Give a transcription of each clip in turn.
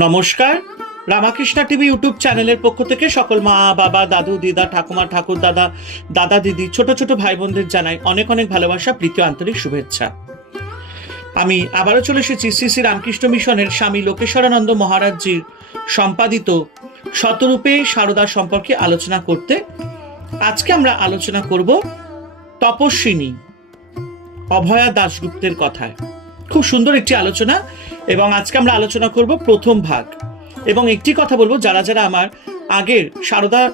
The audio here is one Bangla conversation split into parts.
নমস্কার। রামাকৃষ্ণা টিভি ইউটিউব চ্যানেলের পক্ষ থেকে সকল মা, বাবা, দাদু, দিদা, ঠাকুমা, ঠাকুর দাদা দাদা, দিদি, ছোট ছোট ভাই বোনদের জানাই অনেক অনেক ভালোবাসা, প্রীতি, আন্তরিক শুভেচ্ছা। আমি আবারও চলে এসেছি শ্রী শ্রী রামকৃষ্ণ মিশনের স্বামী লোকেশ্বরানন্দ মহারাজজির সম্পাদিত শতরূপে সারদা সম্পর্কে আলোচনা করতে। আজকে আমরা আলোচনা করব তপস্বিনী, অভয়া দাশগুপ্তের কথায়। খুব সুন্দর একটি আলোচনা। এবং আজকে আমরা আলোচনা করব প্রথম ভাগ। এবং একটি কথা বলব, যারা যারা আমার আগের সারদা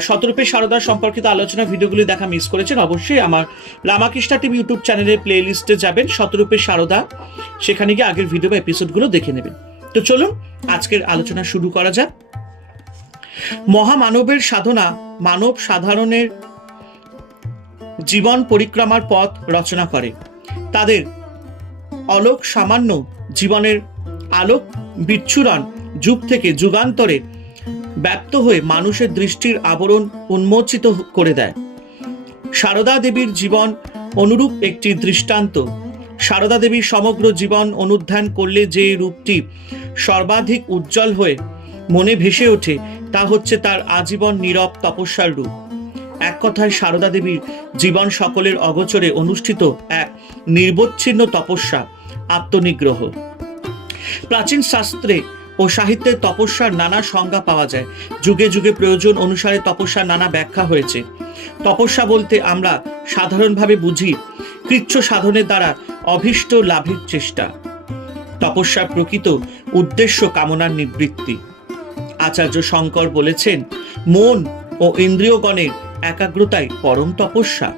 শতরূপে সারদা সম্পর্কিত আলোচনা ভিডিওগুলি দেখা মিস করেছেন, অবশ্যই আমার রামাকৃষ্ণা টিভি ইউটিউব চ্যানেলের প্লে লিস্টে যাবেন, শতরূপে সারদা। সেখানে গিয়ে আগের ভিডিও বা এপিসোডগুলো দেখে নেবেন। তো চলুন, আজকের আলোচনা শুরু করা যাক। মহামানবের সাধনা মানব সাধারণের জীবন পরিক্রমার পথ রচনা করে। তাদের অলোক সামান্য জীবনের আলোক বিচ্ছুরণ যুগ থেকে যুগান্তরে ব্যপ্ত হয়ে মানুষের দৃষ্টির আবরণ উন্মোচিত করে দেয়। সারদা দেবীর জীবন অনুরূপ একটি দৃষ্টান্ত। সারদা দেবীর সমগ্র জীবন অনুধ্যান করলে যে রূপটি সর্বাধিক উজ্জ্বল হয়ে মনে ভেসে ওঠে, তা হচ্ছে তার আজীবন নীরব তপস্যার রূপ। এক কথায় সারদা দেবীর জীবন সকলের অগোচরে অনুষ্ঠিত এক নির্বচ্ছিন্ন তপস্যা, আত্মনিগ্রহ। প্রাচীন শাস্ত্রে ও সাহিত্যে তপস্যার নানা সংজ্ঞা পাওয়া যায়। যুগে যুগে প্রয়োজন অনুসারে তপস্যার নানা ব্যাখ্যা হয়েছে। তপস্যা বলতে আমরা সাধারণভাবে বুঝি কৃচ্ছ সাধনের দ্বারা অভীষ্ট লাভের চেষ্টা। তপস্যার প্রকৃত উদ্দেশ্য কামনার নিবৃত্তি। আচার্য শঙ্কর বলেছেন, মন ও ইন্দ্রিয়গণের একাগ্রতাই পরম তপস্যা।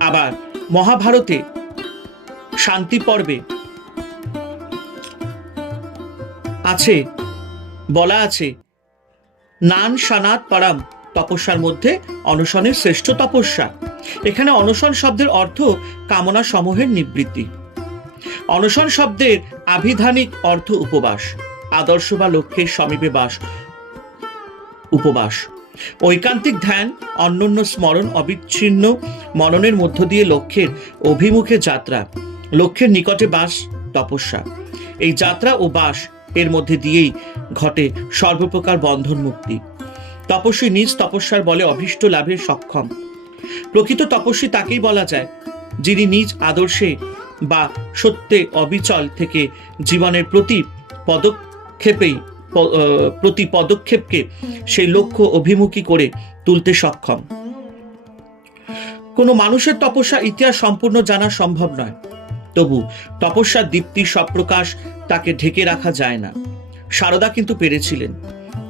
আবার মহাভারতে শান্তি পর্বে আছে, বলা আছে। নান সানাত পারাম, তপস্যার মধ্যে অনশনের শ্রেষ্ঠ তপস্যা। এখানে অনশন শব্দের অর্থ কামনা সমূহের নিবৃত্তি। অনশন শব্দের আভিধানিক অর্থ উপবাস, আদর্শ বা লক্ষ্যের সমীপে বাস, উপবাস। ঐকান্তিক ধ্যান অন্যান্য স্মরণ, অবিচ্ছিন্ন মননের মধ্য দিয়ে লক্ষ্যের অভিমুখে যাত্রা, লক্ষ্যের নিকটে বাস, তপস্যা। এই যাত্রা ও বাস এর মধ্যে দিয়েই ঘটে সর্বপ্রকার বন্ধন মুক্তি। তপস্বী নিজ তপস্যার বলে অভীষ্ট লাভের সক্ষম। প্রকৃত তপস্বী তাকেই বলা যায়, যিনি নিজ আদর্শে বা সত্যে অবিচল থেকে জীবনের প্রতি পদক্ষেপেই প্রতি পদক্ষেপকে সেই লক্ষ্য অভিমুখী করে তুলতে সক্ষম। কোনো মানুষের তপস্যা ইতিহাস সম্পূর্ণ জানা সম্ভব নয়। তবু তপস্যার দীপ্তি সপ্রকাশ তাকে ঢেকে রাখা যায় না। সারদা কিন্তু পেরেছিলেন।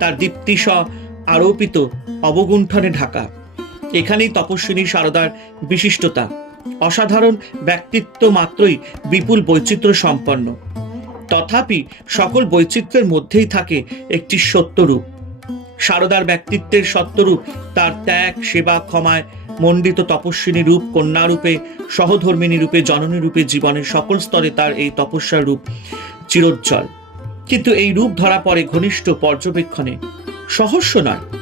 তার দীপ্তি স আরোপিত অবগুণ্ঠনে ঢাকা। এখানেই তপস্বিনী সারদার বিশিষ্টতা। অসাধারণ ব্যক্তিত্ব মাত্রই বিপুল বৈচিত্র্য সম্পন্ন। তথাপি সকল বৈচিত্র্যের মধ্যেই থাকে একটি সত্যরূপ। সারদার ব্যক্তিত্বের সত্যরূপ, তার ত্যাগ, সেবা, ক্ষমায় মণ্ডিত তপস্বিনী রূপ, কন্যা রূপে, সহধর্মিনী রূপে, জননী রূপে, জীবনের সকল স্তরে তার এই তপস্যার রূপ চিরোজ্জ্বল। কিন্তু এই রূপ ধরা পড়ে ঘনিষ্ঠ পর্যবেক্ষণে। সহস্য নয়,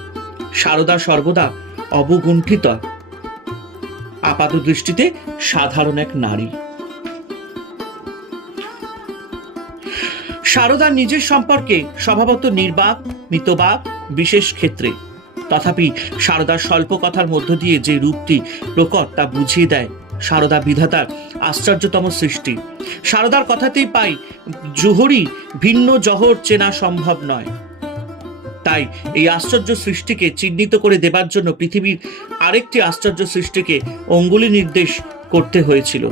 সারদা সর্বদা অবগুণ্ঠিত। আপাত দৃষ্টিতে সাধারণ এক নারী। সারদার নিজের সম্পর্কে স্বভাবত নির্বাক, মিতবাক, বিশেষ ক্ষেত্রে। তথাপি সারদার স্বল্প কথার মধ্য দিয়ে যে রূপটি প্রকট তা বুঝিয়ে দেয় সারদা বিধাতার আশ্চর্যতম সৃষ্টি। সারদার কথাতেই পাই, জোহরি ভিন্ন জহর চেনা সম্ভব নয়। তাই এই আশ্চর্য সৃষ্টিকে চিহ্নিত করে দেবার জন্য পৃথিবীর আরেকটি আশ্চর্য সৃষ্টিকে অঙ্গুলি নির্দেশ করতে হয়েছিল।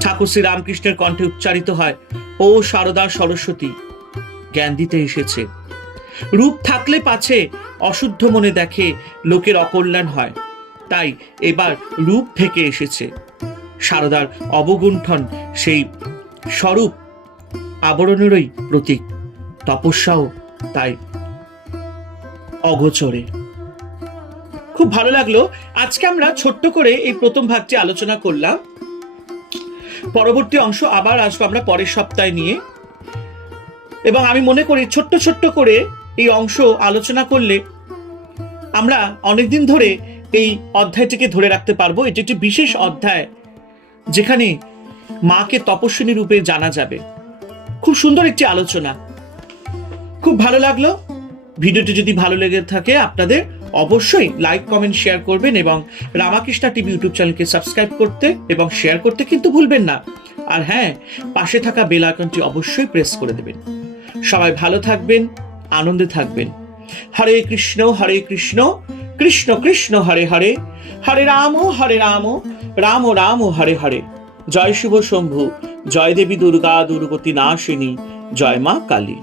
ঠাকুর শ্রী রামকৃষ্ণের কণ্ঠে উচ্চারিত হয় ও সারদা সরস্বতী। জ্ঞান দিতে এসেছে। রূপ থাকলে পাছে অশুদ্ধ মনে দেখে লোকের অকল্যাণ হয়। তাই এবার রূপ থেকে এসেছে। সারদার অবগুণ্ঠন সেই স্বরূপ আবরণেরই প্রতীক। তপস্যাও তাই অগোচরে। খুব ভালো লাগল। আজকে আমরা ছোট্ট করে এই প্রথম ভাগটি আলোচনা করলাম। পরবর্তী অংশ আবার আসব আমরা পরের সপ্তাহে নিয়ে। এবং আমি মনে করি ছোট্ট ছোট্ট করে এই অংশ আলোচনা করলে আমরা অনেকদিন ধরে এই অধ্যায়টিকে ধরে রাখতে পারব। এটি একটি বিশেষ অধ্যায় যেখানে মাকে তপস্বিনী রূপে জানা যাবে। খুব সুন্দর একটি আলোচনা। খুব ভালো লাগল। ভিডিওটি যদি ভালো লেগে থাকে আপনাদের অবশ্যই লাইক কমেন্ট শেয়ার করবেন এবং রামাকৃষ্ণা টিভি ইউটিউব চ্যানেলকে সাবস্ক্রাইব করতে এবং শেয়ার করতে কিন্তু ভুলবেন না। আর হ্যাঁ পাশে থাকা বেল আইকনটি অবশ্যই প্রেস করে দেবেন। সবাই ভালো থাকবেন, আনন্দে থাকবেন। হরে কৃষ্ণ হরে কৃষ্ণ কৃষ্ণ কৃষ্ণ, হরে হরে হরে রাম হরে রাম রাম রাম, হরে হরে। জয় শুভ শম্ভু, জয় দেবী দুর্গা, দুর্গতি নাশিনী, জয় মা কালী।